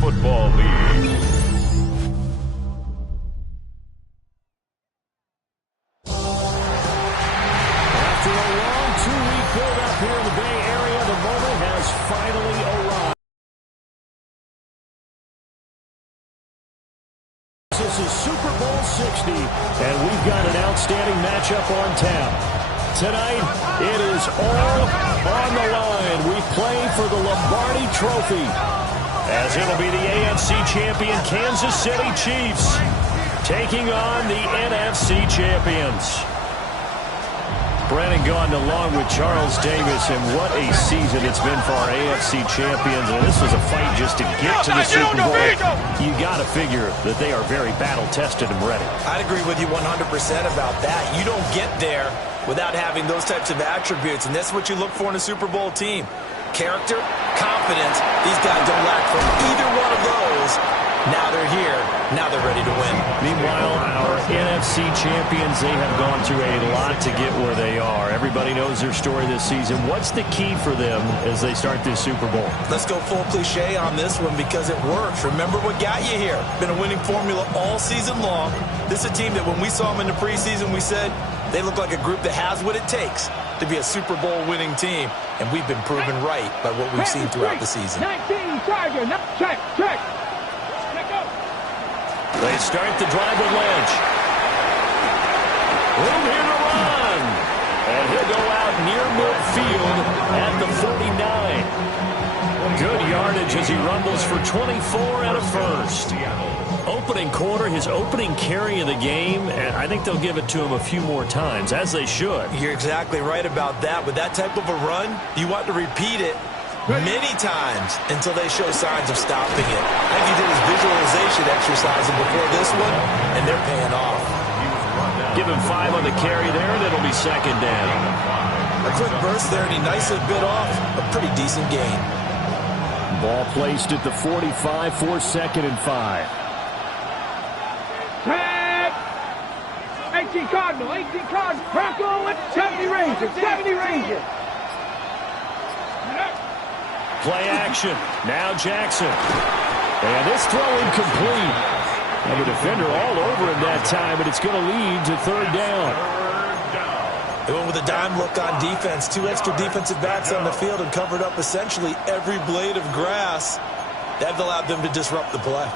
Football League. After a long two-week build-up here in the Bay Area, the moment has finally arrived. This is Super Bowl 60, and we've got an outstanding matchup on tap. Tonight, it is all on the line. We play for the Lombardi Trophy, as it'll be the AFC champion Kansas City Chiefs taking on the NFC champions. Brandon Gaudin along with Charles Davis, and what a season it's been for our AFC champions. And this was a fight just to get to the Super Bowl. You got to figure that they are very battle-tested and ready. I'd agree with you 100% about that. You don't get there without having those types of attributes, and that's what you look for in a Super Bowl team. Character, confidence. These guys don't lack from either one of those. Now they're here. Now they're ready to win. Meanwhile, our NFC champions, they have gone through a lot to get where they are. Everybody knows their story this season. What's the key for them as they start this Super Bowl? Let's go full cliche on this one because it works. Remember what got you here. Been a winning formula all season long. This is a team that when we saw them in the preseason, we said they look like a group that has what it takes to be a Super Bowl winning team. And we've been proven right by what we've seen throughout the season. 19 Tiger, check. They start the drive with Lynch. Room here to run. And he'll go out near midfield at the 49. Good yardage as he rumbles for 24 and a first. Opening quarter, his opening carry of the game, and I think they'll give it to him a few more times, as they should. You're exactly right about that. With that type of a run, you want to repeat it many times until they show signs of stopping it. I think he did his visualization exercise before this one, and they're paying off. Give him 5 on the carry there, and it'll be second down. A quick burst there, and he nicely bit off a pretty decent gain. Ball placed at the 45 for second and 5. Tag! 18 Cardinal, Bronco with 70 Rangers. Play action. Now Jackson. And this throw incomplete. And the defender all over him that time, but it's going to lead to third down. They went with a dime look on defense. 2 extra defensive backs on the field and covered up essentially every blade of grass. That allowed them to disrupt the play.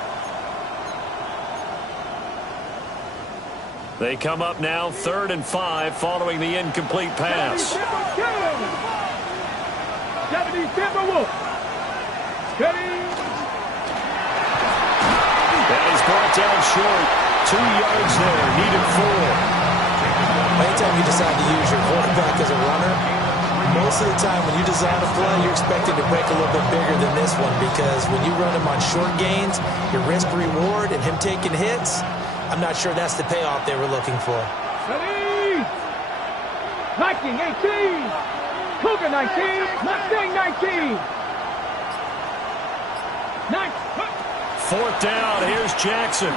They come up now 3rd and 5 following the incomplete pass. 70 Timberwolves. And he's brought down short. 2 yards there. Needed 4. Anytime you decide to use your quarterback as a runner, most of the time when you design a play, you're expecting to break a little bit bigger than this one because when you run him on short gains, your risk-reward and him taking hits, I'm not sure that's the payoff they were looking for. Ready? Viking 18. Cougar 19. Mustang 19. 4th down. Here's Jackson.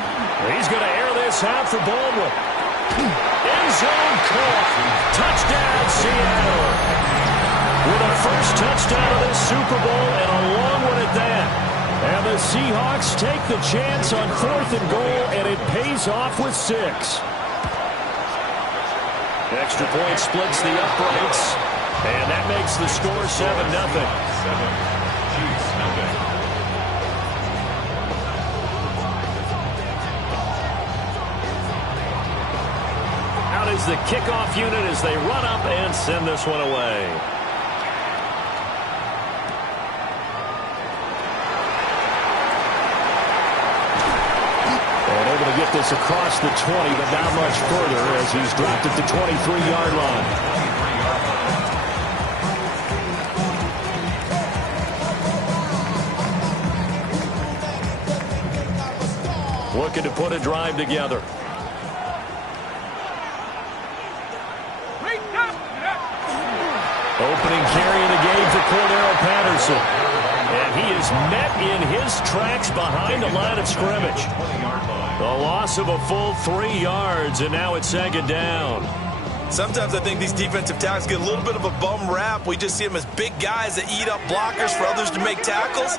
He's going to air this out for Baldwin. End zone caught. Touchdown, Seattle. With a first touchdown of this Super Bowl and a long one at that. And the Seahawks take the chance on 4th and goal, and it pays off with 6. Extra point splits the uprights, and that makes the score 7-0. Out is the kickoff unit as they run up and send this one away. Get this across the 20, but not much further as he's dropped at the 23-yard line. Looking to put a drive together. Opening carry of the game for Cordero Patterson. And he is met in his tracks behind the line of scrimmage. The loss of a full 3 yards, and now it's second down. Sometimes I think these defensive tackles get a little bit of a bum rap. We just see them as big guys that eat up blockers for others to make tackles.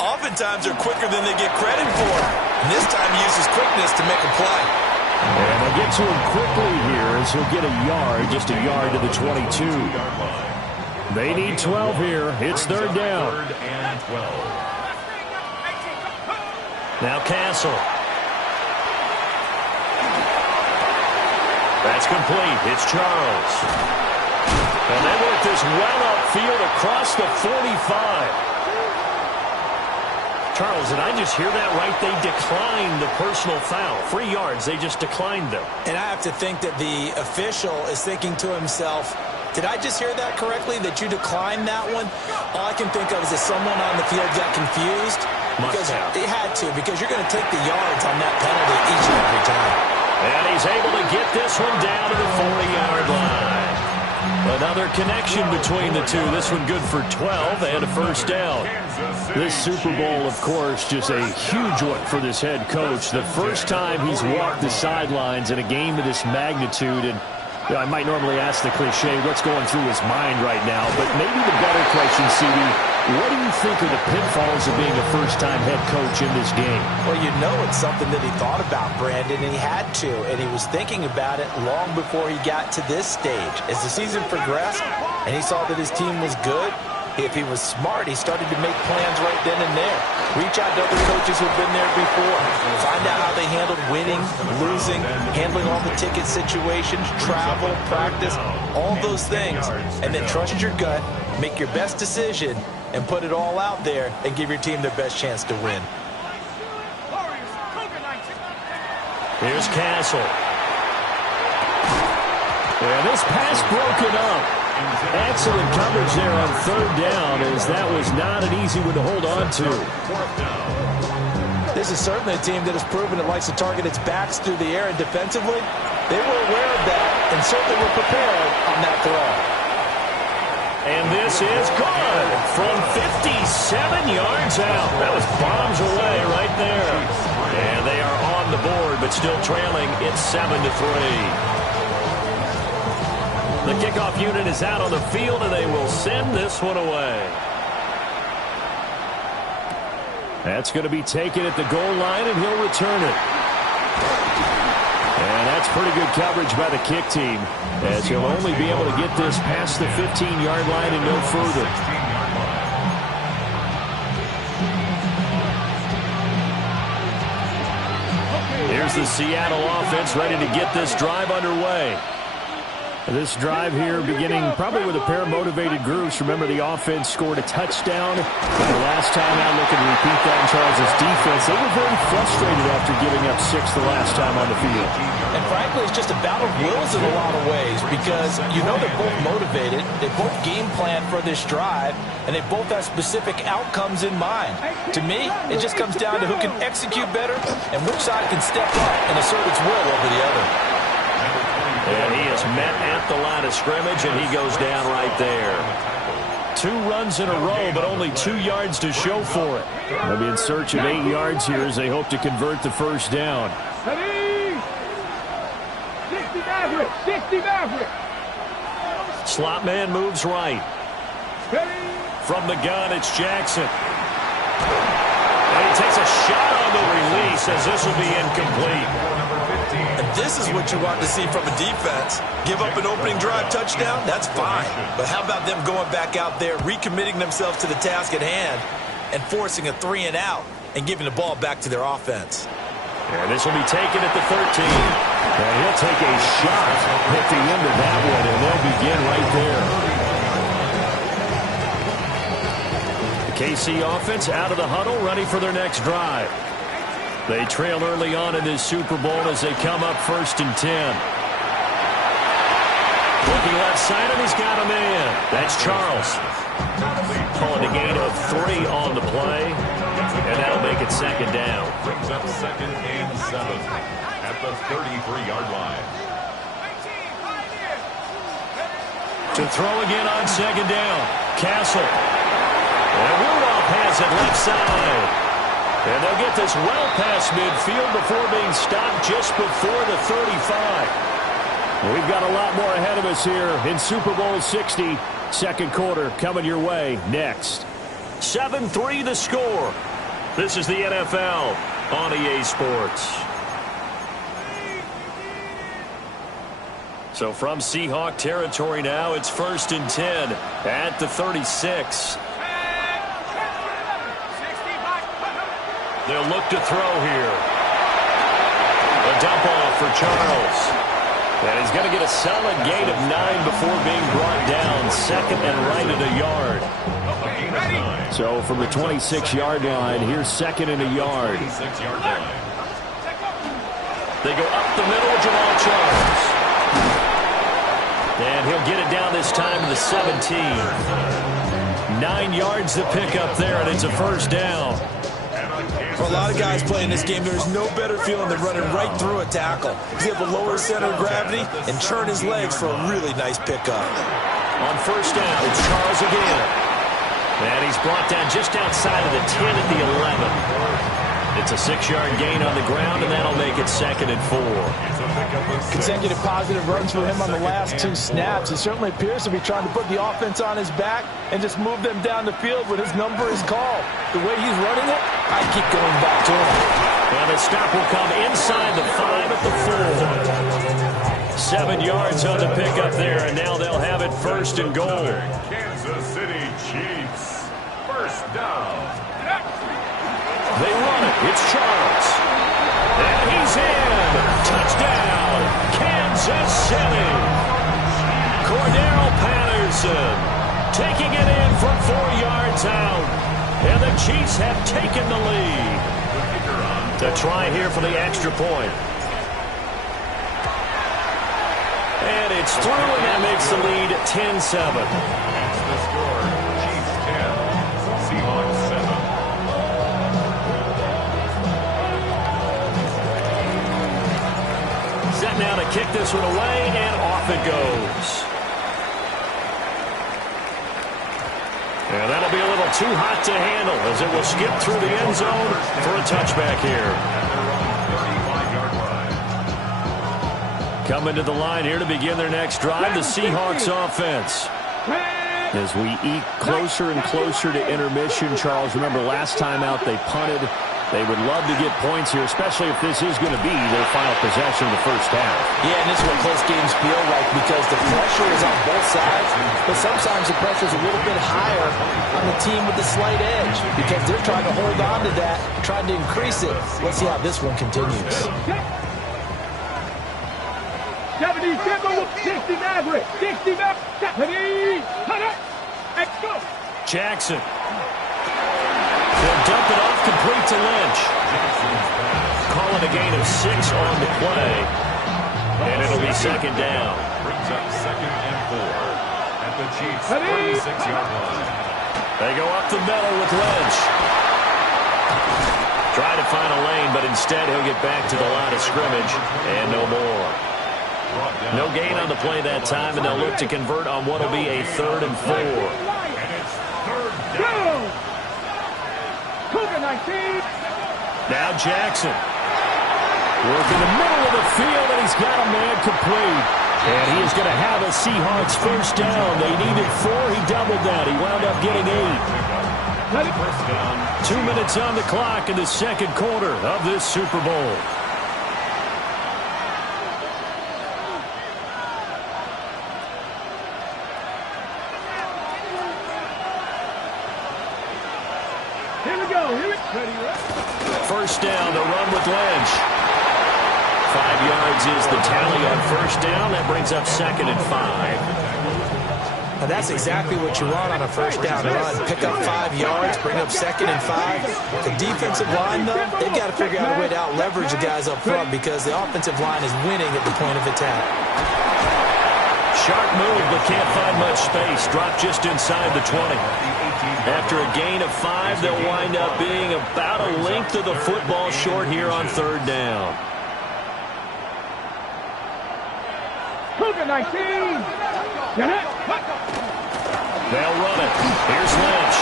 Oftentimes they're quicker than they get credit for. And this time he uses quickness to make a play. And they'll get to him quickly here as he'll get a yard, just a yard to the 22. They need 12 here. It's third down. Now Castle. That's complete. It's Charles. And they work this well upfield across the 45. Charles, did I just hear that right? They declined the personal foul. 3 yards, they just declined them. And I have to think that the official is thinking to himself, did I just hear that correctly, that you declined that one? All I can think of is that someone on the field got confused. Because it had to, because you're going to take the yards on that penalty each and every time. And he's able to get this one down to the 40-yard line. Another connection between the two. This one good for 12 and a first down. This Super Bowl, of course, just a huge one for this head coach. The first time he's walked the sidelines in a game of this magnitude. And you know, I might normally ask the cliche, what's going through his mind right now? But maybe the better question, CD, what do you think are the pitfalls of being a first-time head coach in this game? Well, you know it's something that he thought about, Brandon, and he had to. And he was thinking about it long before he got to this stage. As the season progressed and he saw that his team was good, if he was smart, he started to make plans right then and there. Reach out to other coaches who've been there before. Find out how they handled winning, losing, handling all the ticket situations, travel, practice, all those things. And then trust your gut, make your best decision, and put it all out there and give your team their best chance to win. Here's Castle. And this pass broken up. Excellent coverage there on third down, as that was not an easy one to hold on to. This is certainly a team that has proven it likes to target its backs through the air, and defensively, they were aware of that and certainly were prepared on that throw. And this is good from 57 yards out. That was bombs away right there. And they are on the board, but still trailing. It's 7-3. The kickoff unit is out on the field, and they will send this one away. That's going to be taken at the goal line, and he'll return it. And that's pretty good coverage by the kick team, as he'll only be able to get this past the 15-yard line and no further. Here's the Seattle offense ready to get this drive underway. This drive here beginning probably with a pair of motivated groups. Remember, the offense scored a touchdown. The last time out, looking to repeat that in Charles' defense. They were very frustrated after giving up 6 the last time on the field. And frankly, it's just a battle of wills in a lot of ways, because you know they're both motivated. They both game plan for this drive, and they both have specific outcomes in mind. To me, it just comes down to who can execute better and which side can step up and assert its will over the other. And he is met at the line of scrimmage, and he goes down right there. 2 runs in a row, but only 2 yards to show for it. They'll be in search of 8 yards here as they hope to convert the first down. 60 Maverick. Slot man moves right. From the gun, it's Jackson. And he takes a shot on the release, as this will be incomplete. And this is what you want to see from a defense. Give up an opening drive touchdown, that's fine. But how about them going back out there, recommitting themselves to the task at hand, and forcing a 3-and-out and giving the ball back to their offense. And this will be taken at the 13. And he'll take a shot at the end of that one, and they'll begin right there. The KC offense out of the huddle, ready for their next drive. They trail early on in this Super Bowl as they come up 1st and 10. Looking left side, and he's got a man. That's Charles. Calling a gain of 3 on the play, and that'll make it 2nd down. Brings up 2nd and 7 at the 33-yard line. To throw again on 2nd down. Castle. And Rudolph has it left side. And they'll get this well past midfield before being stopped just before the 35. We've got a lot more ahead of us here in Super Bowl 60. Second quarter coming your way next. 7-3 the score. This is the NFL on EA Sports. So from Seahawk territory now, it's 1st and 10 at the 36. They'll look to throw here. A dump off for Charles. And he's going to get a solid gain of 9 before being brought down. 2nd and right at a yard. So from the 26-yard line, here's 2nd and a yard. They go up the middle with Jamal Charles. And he'll get it down this time to the 17. 9 yards to pick up there, and it's a 1st down. For a lot of guys playing this game, there's no better feeling than running right through a tackle. He's able to lower his center of gravity and churn his legs for a really nice pickup. On 1st down, it's Charles again. And he's brought down just outside of the 10 at the 11. It's a 6-yard gain on the ground, and that'll make it 2nd and 4. Consecutive positive runs for him on the last 2 snaps. He certainly appears to be trying to put the offense on his back and just move them down the field when his number is called. The way he's running it, I keep going back to him. And the stop will come inside the 5 at the 4. 7 yards on the pickup there, and now they'll have it 1st and goal. Kansas City Chiefs. 1st down. They run it. It's Charles. And he's in. Touchdown, Kansas City. Cordell Patterson taking it in from 4 yards out. And the Chiefs have taken the lead. The try here for the extra point. And it's through, and that makes the lead 10-7. That's the score. Chiefs 10, Seahawks 7. Set now to kick this one away, and off it goes. And that'll be a little too hot to handle as it will skip through the end zone for a touchback here. Coming to the line here to begin their next drive, the Seahawks offense. As we eke closer and closer to intermission, Charles, remember last time out they punted. They would love to get points here, especially if this is going to be their final possession of the 1st half. Yeah, and this is what close games feel like because the pressure is on both sides, but sometimes the pressure is a little bit higher on the team with the slight edge because they're trying to hold on to that, trying to increase it. Let's see how this one continues. 70, 60 Maverick, 60 Maverick, 70, let's go. Jackson. They'll dump it off complete to Lynch. Call it a gain of 6 on the play. And it'll be 2nd down. Brings up 2nd and 4 at the Chiefs' 46-yard line. They go up the middle with Lynch. Try to find a lane, but instead he'll get back to the line of scrimmage and no more. No gain on the play that time, and they'll look to convert on what will be a 3rd and 4. And it's 3rd down. Now Jackson. Working the middle of the field, and he's got a man complete. And he is going to have a Seahawks 1st down. They needed 4. He doubled that. He wound up getting 8. 1st down. 2 minutes on the clock in the 2nd quarter of this Super Bowl. Here we go. First down, the run with Lynch. 5 yards is the tally on 1st down. That brings up 2nd and 5. And that's exactly what you want on a 1st down run. Pick up 5 yards, bring up 2nd and 5. The defensive line, though, they've got to figure out a way to out-leverage the guys up front because the offensive line is winning at the point of attack. Sharp move, but can't find much space. Dropped just inside the 20. After a gain of 5, they'll wind up being about a length of the football short here on 3rd down. Cougar 19. They'll run it. Here's Lynch.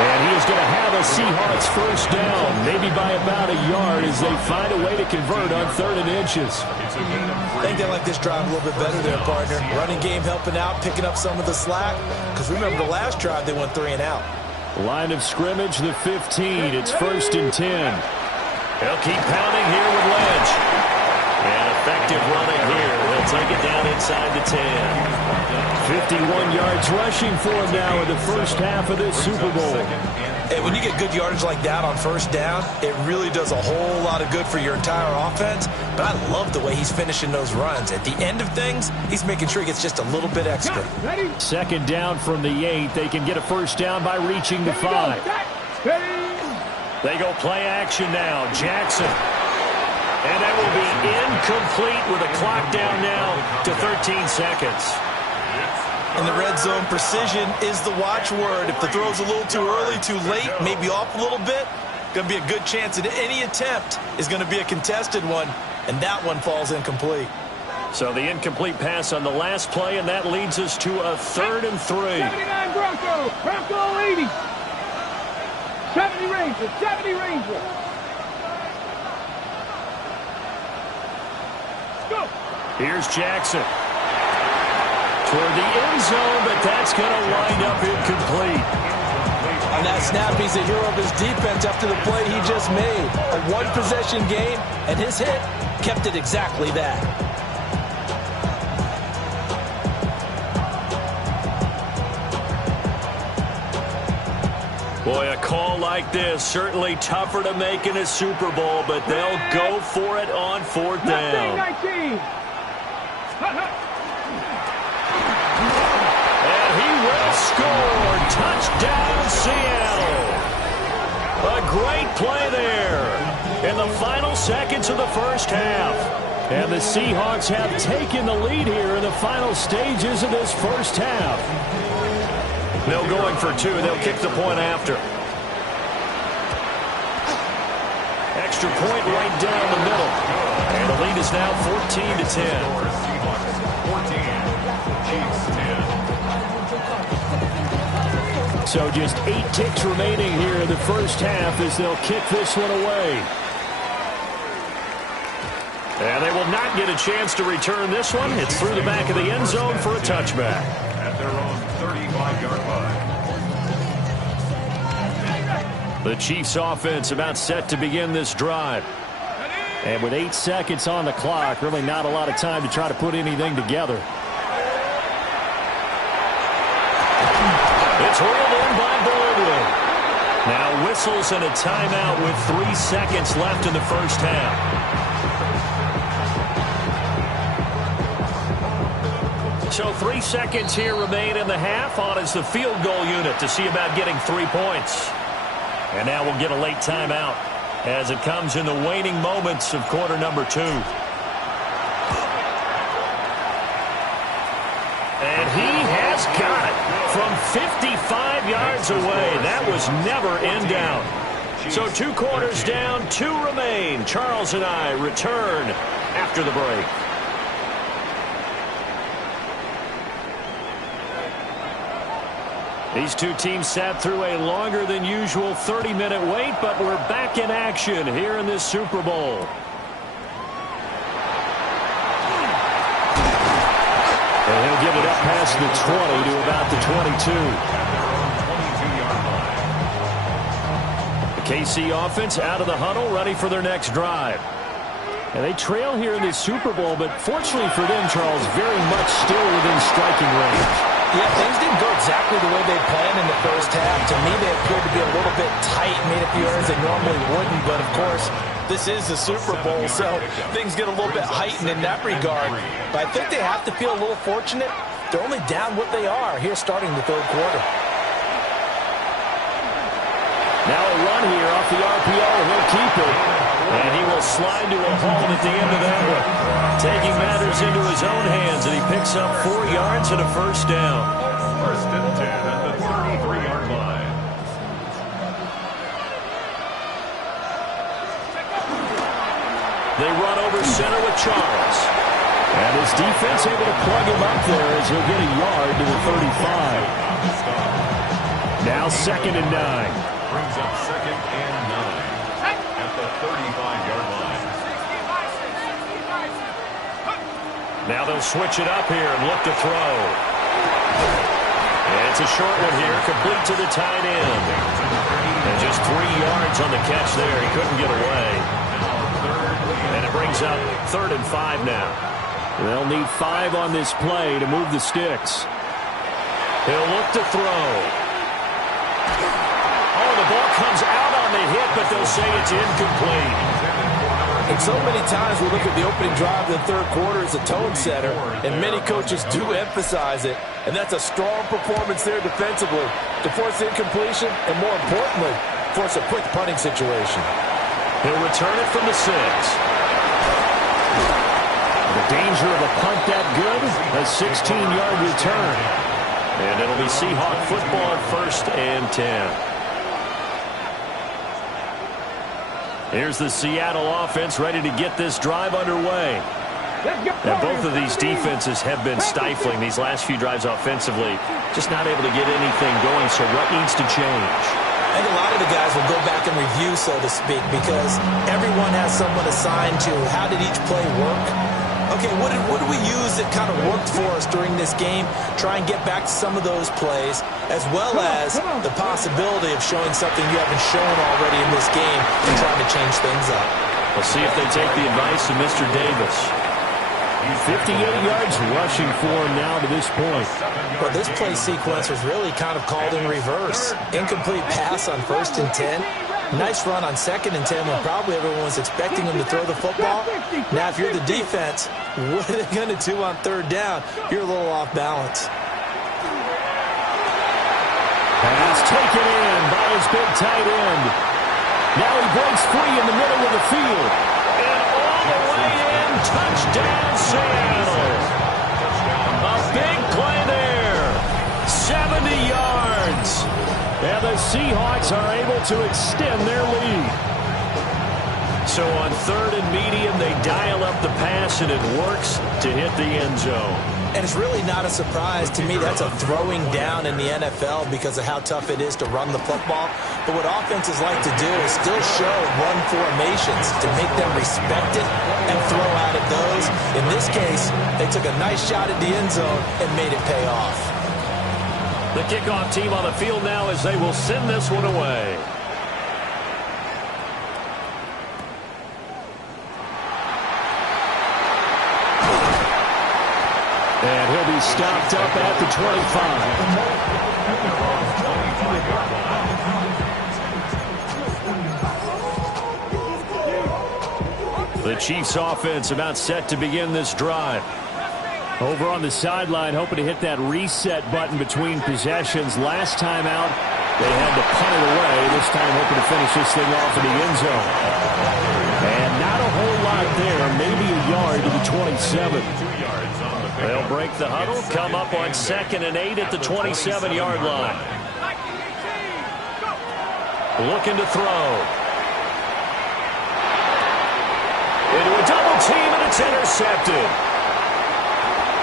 And he is going to have a Seahawks 1st down, maybe by about a yard as they find a way to convert on 3rd and inches. I think they like this drive a little bit better there, partner. Running game helping out, picking up some of the slack. Because remember the last drive, they went 3 and out. Line of scrimmage, the 15. It's 1st and 10. They'll keep pounding here with Lynch. And effective running here. They'll take it down inside the 10. 51 yards rushing for him now in the first half of this Super Bowl. And when you get good yardage like that on first down, it really does a whole lot of good for your entire offense. But I love the way he's finishing those runs. At the end of things, he's making sure he gets just a little bit extra. Second down from the 8. They can get a first down by reaching the 5. They go play action now. Jackson. And that will be incomplete with a clock down now to 13 seconds. In the red zone, precision is the watchword. If the throw's a little too early, too late, maybe off a little bit, going to be a good chance that any attempt is going to be a contested one, and that one falls incomplete. So the incomplete pass on the last play, and that leads us to a 3rd and 3. 79 Bronco, Bronco 80. 70 Ranger, 70 Ranger. Go. Here's Jackson. Toward the end zone, but that's going to wind up incomplete. On that snap, he's a hero of his defense after the play he just made. A one-possession game, and his hit kept it exactly that. Boy, a call like this, certainly tougher to make in a Super Bowl, but they'll go for it on 4th down. 19. Score! Touchdown, Seattle! A great play there in the final seconds of the first half. And the Seahawks have taken the lead here in the final stages of this first half. No going for 2. They'll kick the point after. Extra point right down the middle. And the lead is now 14-10. Seahawks 14, Chiefs 10. So just 8 ticks remaining here in the first half as they'll kick this one away. And they will not get a chance to return this one. It's through the back of the end zone for a touchback. At their own 35-yard line. The Chiefs offense about set to begin this drive. And with 8 seconds on the clock, really not a lot of time to try to put anything together. It's reeled in by Baldwin. Now whistles and a timeout with 3 seconds left in the first half. So 3 seconds here remain in the half. On is the field goal unit to see about getting 3 points. And now we'll get a late timeout as it comes in the waning moments of quarter number 2. And he has got it from 55 yards away. That was never in doubt. So 2 quarters down, 2 remain. Charles and I return after the break. These 2 teams sat through a longer than usual 30-minute wait, but we're back in action here in this Super Bowl. And he'll give it up past the 20 to about the 22. The KC offense out of the huddle, ready for their next drive. And they trail here in this Super Bowl, but fortunately for them, Charles, very much still within striking range. Yeah, things didn't go exactly the way they planned in the first half. To me, they appeared to be a little bit tight, made a few errors they normally wouldn't. But, of course, this is the Super Bowl, so things get a little bit heightened in that regard. But I think they have to feel a little fortunate. They're only down what they are here starting the 3rd quarter. Now a run here off the RPO. He'll keep it. And he will slide to a halt at the end of that one. Taking matters into his own hands, and he picks up 4 yards and a first down. 1st and 10 at the 33-yard line. They run over center with Charles. And his defense able to plug him up there as he'll get a yard to the 35. Now 2nd and 9. Brings up 2nd and 9 at the 35-yard line. Now they'll switch it up here and look to throw. And it's a short one here, complete to the tight end. And just 3 yards on the catch there. He couldn't get away. And it brings up 3rd and 5 now. They'll need 5 on this play to move the sticks. He'll look to throw. Oh, the ball comes out on the hit, but they'll say it's incomplete. And so many times we look at the opening drive of the third quarter as a tone setter, and many coaches do emphasize it. And that's a strong performance there defensively to force incompletion and, more importantly, force a quick punting situation. He'll return it from the 6. The danger of a punt that good, a 16-yard return. And it'll be Seahawk football, 1st and 10. Here's the Seattle offense ready to get this drive underway. Now, both of these defenses have been stifling these last few drives offensively. Just not able to get anything going, so what needs to change? I think a lot of the guys will go back and review, so to speak, because everyone has someone assigned to how did each play work. Okay, what did we use that kind of worked for us during this game? Try and get back to some of those plays, as well as the possibility of showing something you haven't shown already in this game and trying to change things up. We'll see if they take the advice of Mr. Davis. 58 yards rushing for him now to this point. Well, this play sequence was really kind of called in reverse. Incomplete pass on 1st and 10. Nice run on 2nd and 10 when probably everyone was expecting him to throw the football. Now, if you're the defense, what are they going to do on 3rd down? You're a little off balance. Pass taken in by his big tight end. Now he breaks free in the middle of the field. And all the way in, touchdown Seattle. A big play there. 70 yards. And the Seahawks are able to extend their lead. So on 3rd and medium, they dial up the pass, and it works to hit the end zone. And it's really not a surprise to me. That's a throwing down in the NFL because of how tough it is to run the football. But what offenses like to do is still show run formations to make them respect it and throw out of those. In this case, they took a nice shot at the end zone and made it pay off. The kickoff team on the field now as they will send this one away. And he'll be stopped up at the 25. The Chiefs offense about set to begin this drive. Over on the sideline, hoping to hit that reset button between possessions. Last time out, they had to punt it away. This time hoping to finish this thing off in the end zone. And not a whole lot there, maybe a yard to the 27. They'll break the huddle, come up on 2nd and 8 at the 27-yard line. Looking to throw. Into a double team, and it's intercepted.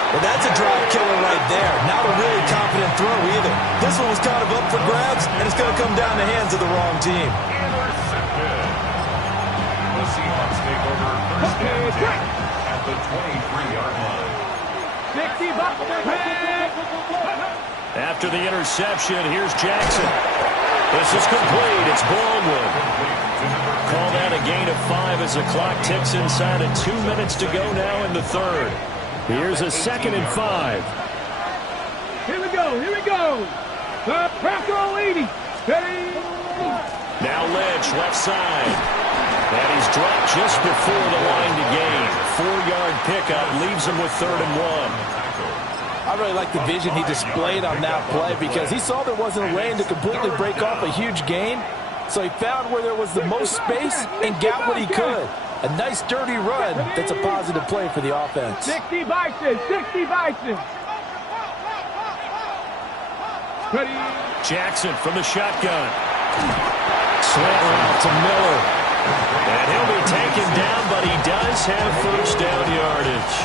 Well, that's a drive killer right there. Not a really confident throw either. This one was kind of up for grabs, and it's going to come down the hands of the wrong team. Intercepted. The Seahawks take over 1st and 10 at the 23-yard line. After the interception, here's Jackson. This is complete. It's Baldwin. Call that a gain of 5 as the clock ticks inside of 2 minutes to go now in the 3rd. Here's a 2nd and 5. Here we go. The Bronco 80. Now Lynch, left side. And he's dropped just before the line to gain. 4-yard pickup leaves him with 3rd and 1. I really like the vision he displayed on that play because he saw there wasn't a lane to completely break off a huge gain. So he found where there was the most space and got what he could. A nice dirty run that's a positive play for the offense. 60 Bison. Jackson from the shotgun. Slant route to Miller. And he'll be taken down, but he does have 1st down yardage.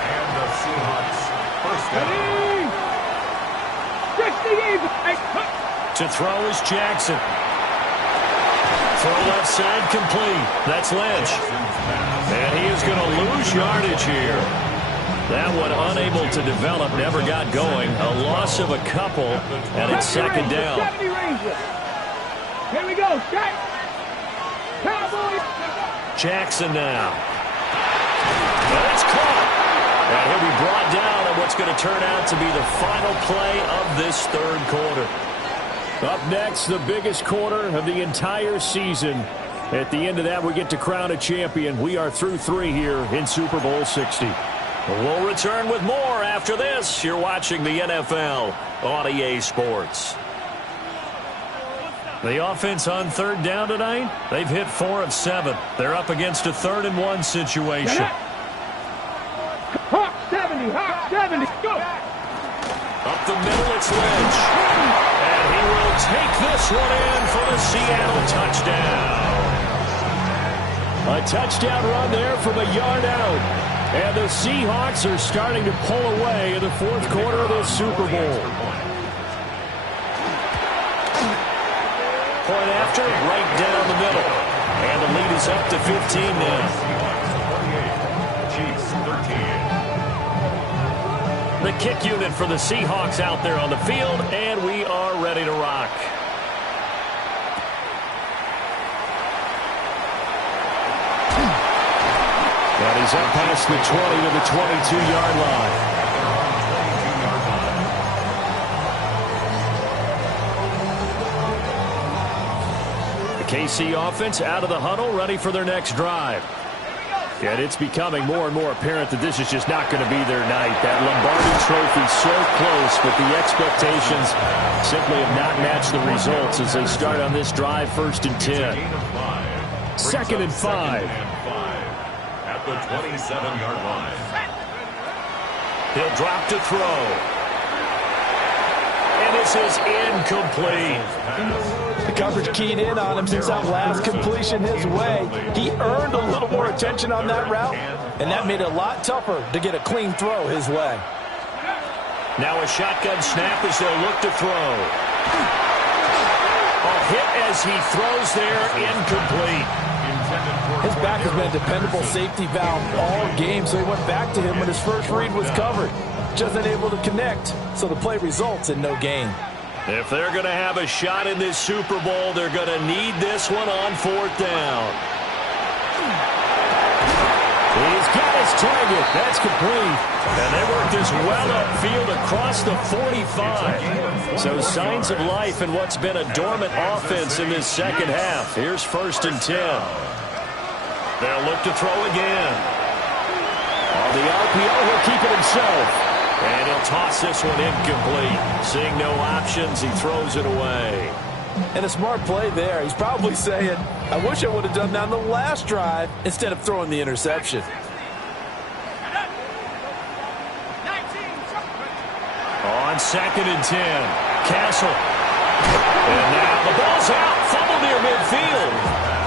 And the Seahawks, 1st down. 60. To throw is Jackson. Throw left side complete. That's Lynch. And he is going to lose yardage here. That one unable to develop, never got going. A loss of a couple, and it's second down. Here we go, Jack. Cowboys. Jackson now. That's caught. And he'll be brought down on what's going to turn out to be the final play of this third quarter. Up next, the biggest quarter of the entire season. At the end of that, we get to crown a champion. We are through 3 here in Super Bowl 60. We'll return with more after this. You're watching the NFL on EA Sports. The offense on third down tonight, they've hit 4 of 7. They're up against a 3rd and 1 situation. Hawk 70, Hawk 70, go! Up the middle, it's Lynch. And he will take this one in for the Seattle touchdown. A touchdown run there from a yard out. And the Seahawks are starting to pull away in the 4th quarter of this Super Bowl. Point after, right down the middle. And the lead is up to 15 now. Chiefs 13. The kick unit for the Seahawks out there on the field, and we are ready to rock. And he's up past the 20 to the 22-yard line. The KC offense out of the huddle, ready for their next drive. And it's becoming more and more apparent that this is just not going to be their night. That Lombardi trophy so close, but the expectations simply have not matched the results as they start on this drive, 1st and 10. 2nd and 5. At the 27-yard line. He'll drop to throw. And this is incomplete. The coverage keyed in on him since that last completion his way. He earned a little more attention on that route, and that made it a lot tougher to get a clean throw his way. Now a shotgun snap as they'll look to throw. A hit as he throws there, incomplete. His back has been a dependable safety valve all game, so he went back to him when his first read was covered. Just unable to connect, so the play results in no gain. If they're going to have a shot in this Super Bowl, they're going to need this one on 4th down. He's got his target. That's complete. And they work this well upfield across the 45. So signs of life in what's been a dormant offense in this second half. Here's 1st and 10. They'll look to throw again. On the RPO, he'll keep it himself. And he'll toss this one incomplete. Seeing no options, he throws it away. And a smart play there. He's probably saying, I wish I would have done that on the last drive instead of throwing the interception. On 2nd and 10, Castle. And now the ball's out. Fumble near midfield.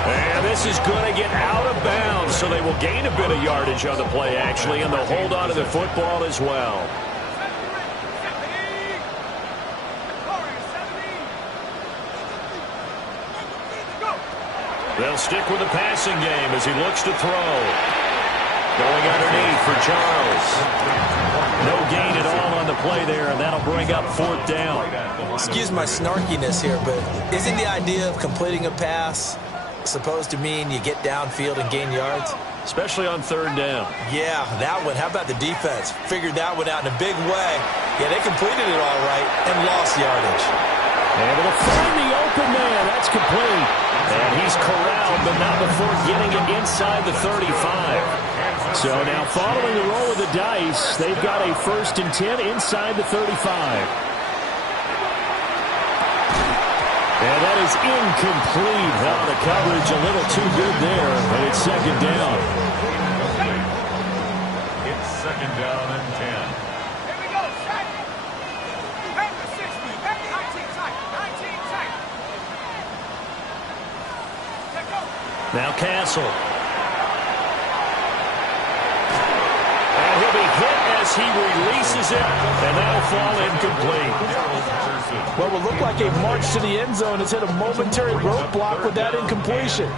And this is going to get out of bounds, so they will gain a bit of yardage on the play, actually, and they'll hold on to the football as well. They'll stick with the passing game as he looks to throw. Going underneath for Charles. No gain at all on the play there, and that'll bring up 4th down. Excuse my snarkiness here, but isn't the idea of completing a pass supposed to mean you get downfield and gain yards? Especially on 3rd down. Yeah, that one. How about the defense? Figured that one out in a big way. Yeah, they completed it all right and lost yardage. Able to find the open man. That's complete. And he's corralled, but not before getting it inside the 35. So now following the roll of the dice, they've got a 1st and 10 inside the 35. And that is incomplete. Now the coverage a little too good there, but it's 2nd down. It's 2nd down and 10. Here we go, set. Back to 60. Back to 19 tight. 19 tight. Let go. Now Castle. And he'll will be hit as he releases it, and that'll fall incomplete. Well, what looked like a march to the end zone has hit a momentary roadblock with that incompletion.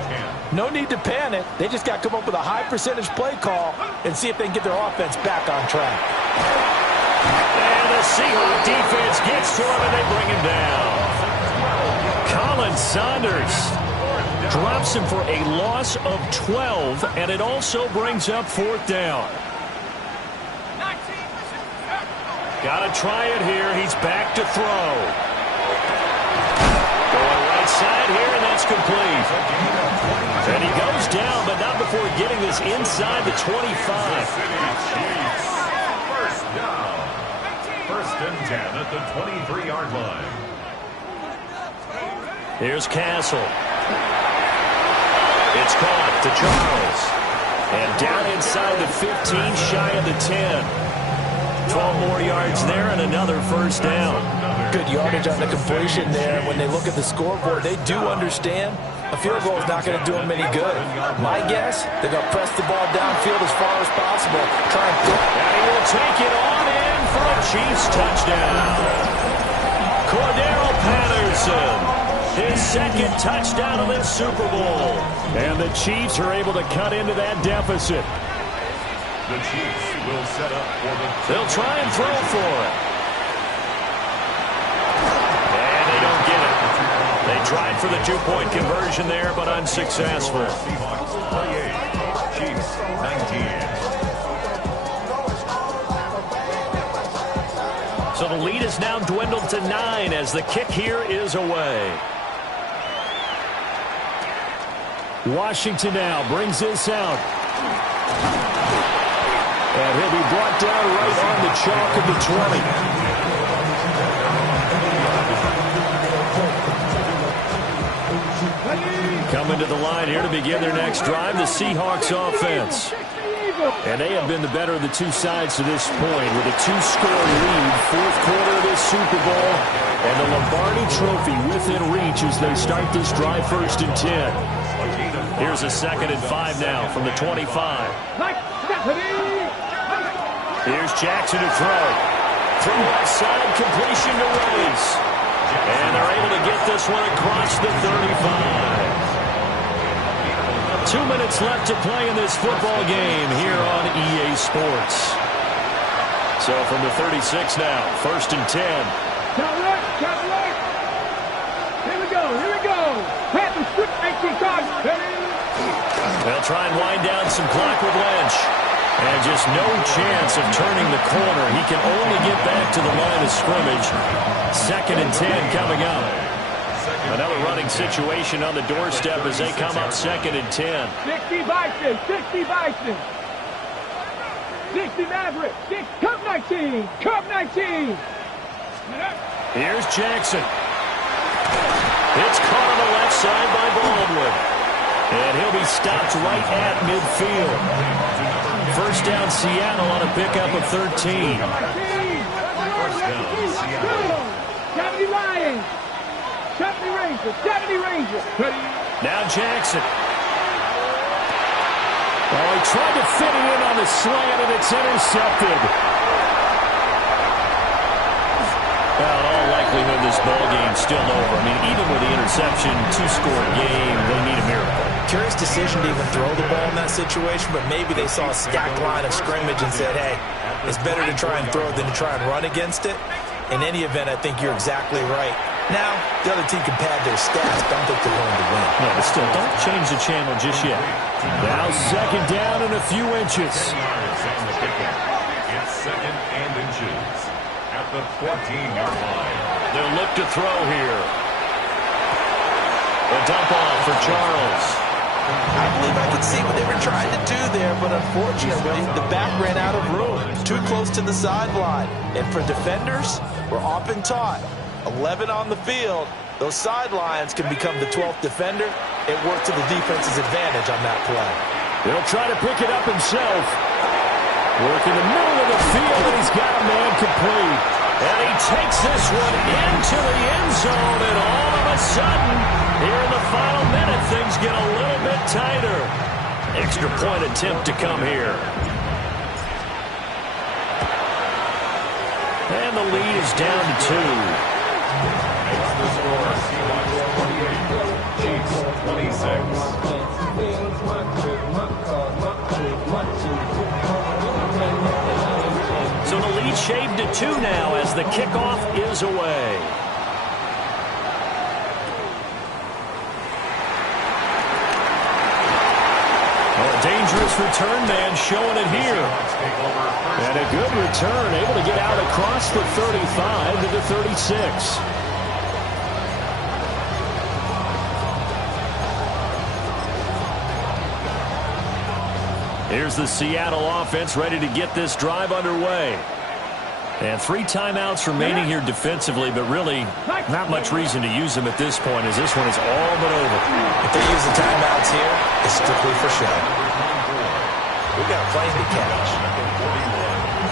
No need to panic. They just got to come up with a high percentage play call and see if they can get their offense back on track. And the Seahawks defense gets to him, and they bring him down. Colin Saunders drops him for a loss of 12, and it also brings up 4th down. Got to try it here. He's back to throw. Going right side here, and that's complete. And he goes down, but not before getting this inside the 25. First down. 1st and 10 at the 23-yard line. Here's Castle. It's caught to Charles. And down inside the 15, shy of the 10. 12 more yards there and another 1st down. Good yardage on the completion there. When they look at the scoreboard, they do understand a field goal is not going to do them any good. My guess, they're going to press the ball downfield as far as possible. Try and throw. And he will take it on in for a Chiefs touchdown. Cordero Patterson, his 2nd touchdown of this Super Bowl. And the Chiefs are able to cut into that deficit. The Chiefs will set up for the... They'll try and throw for it. And they don't get it. They tried for the 2-point conversion there, but unsuccessful. Seahawks 38, Chiefs 19. So the lead is now dwindled to 9 as the kick here is away. Washington now brings this out. And he'll be brought down right on the chalk of the 20. Coming to the line here to begin their next drive, the Seahawks offense. And they have been the better of the two sides to this point with a 2-score lead, 4th quarter of this Super Bowl, and the Lombardi Trophy within reach as they start this drive 1st and 10. Here's a 2nd and 5 now from the 25. Here's Jackson to throw. Throw left side, completion to Rice. And they're able to get this one across the 35. 2 minutes left to play in this football game here on EA Sports. So from the 36 now, 1st and 10. Here we go. Panthers strip 18 targets. They'll try and wind down some clock with Lynch. And just no chance of turning the corner. He can only get back to the line of scrimmage. 2nd and 10 coming up. Another running situation on the doorstep as they come up 2nd and 10. 60 Bison. 60 Maverick. Cup 19. Here's Jackson. It's caught on the left side by Baldwin. And he'll be stopped right at midfield. 1st down Seattle on a pickup of 13. Deputy Lions. Deputy Ranger. Now Jackson. Well, he tried to fit it in on the slant, and it's intercepted. Well, in all likelihood, this ball game's still over. I mean, even with the interception, 2-score game, they need a miracle. Curious decision to even throw the ball in that situation, but maybe they saw a stacked line of scrimmage and said, hey, it's better to try and throw than to try and run against it. In any event, I think you're exactly right. Now, the other team can pad their stats, but I don't think they're going to win. No, but still, don't change the channel just yet. Now 2nd down and a few inches. It's 2nd and inches at the 14-yard line. They'll look to throw here. A dump off for Charles. I believe I could see what they were trying to do there, but unfortunately, the back ran out of room. Too close to the sideline. And for defenders, we're often taught, 11 on the field, those sidelines can become the 12th defender. It worked to the defense's advantage on that play. He'll try to pick it up himself. Work in the middle of the field, and he's got a man complete. And he takes this one into the end zone, and all of a sudden, here in the final minute, things get a little bit tighter. Extra point attempt to come here. And the lead is down to 2. Makes the score Seahawks 28, Chiefs 26. So the lead shaved to 2 now as the kickoff is away. Dangerous return man showing it here. And a good return, able to get out across the 35 to the 36. Here's the Seattle offense ready to get this drive underway. And 3 timeouts remaining here defensively, but really not much reason to use them at this point as this one is all but over. If they use the timeouts here, it's strictly for show. We've got a plane to catch.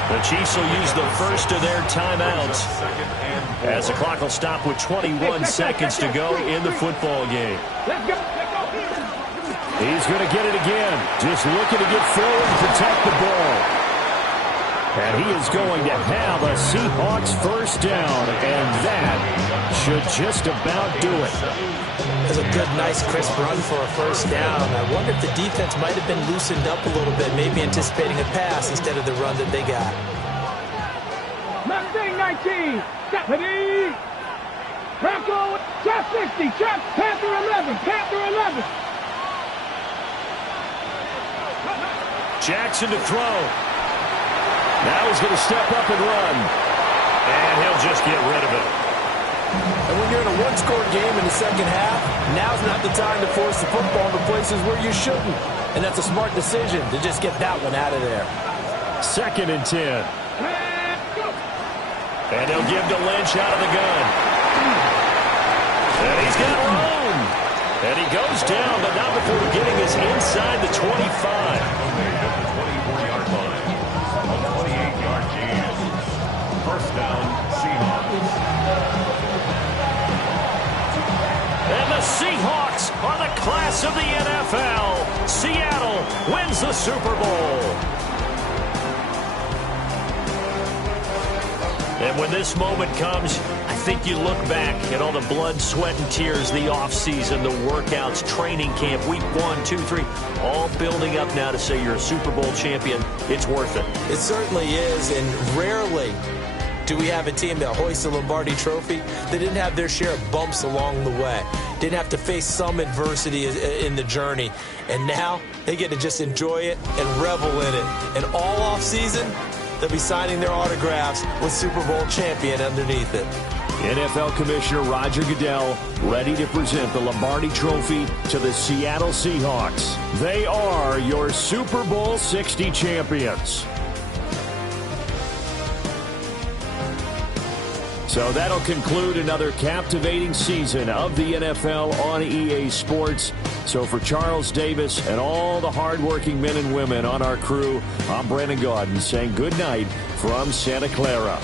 The Chiefs will use the first of their timeouts as the clock will stop with 21 seconds to go in the football game. He's going to get it again. Just looking to get forward and protect the ball. And he is going to have a Seahawks first down, and that should just about do it. That's a good, nice, crisp run for a first down. I wonder if the defense might have been loosened up a little bit, maybe anticipating a pass instead of the run that they got. Mustang 19, Stephanie. Bronco, Chap 60, Chap, Panther 11, Panther 11. Jackson to throw. Now he's going to step up and run. And he'll just get rid of it. And when you're in a one-score game in the second half, now's not the time to force the football into places where you shouldn't. And that's a smart decision to just get that one out of there. 2nd and 10. And he'll give to Lynch out of the gun. And he's got room. And he goes down, but not before getting us inside the 25. At the 24-yard line. A 28-yard gain. First down, Seahawks. And the Seahawks are the class of the NFL. Seattle wins the Super Bowl. And when this moment comes, I think you look back at all the blood, sweat, and tears, the offseason, the workouts, training camp, week 1, 2, 3, all building up now to say you're a Super Bowl champion. It's worth it. It certainly is, and rarely do we have a team that hoists a Lombardi trophy that didn't have their share of bumps along the way, didn't have to face some adversity in the journey, and now they get to just enjoy it and revel in it. And all offseason, they'll be signing their autographs with Super Bowl champion underneath it. NFL Commissioner Roger Goodell ready to present the Lombardi Trophy to the Seattle Seahawks. They are your Super Bowl 60 champions. So that'll conclude another captivating season of the NFL on EA Sports. So for Charles Davis and all the hardworking men and women on our crew, I'm Brandon Gaudin saying good night from Santa Clara.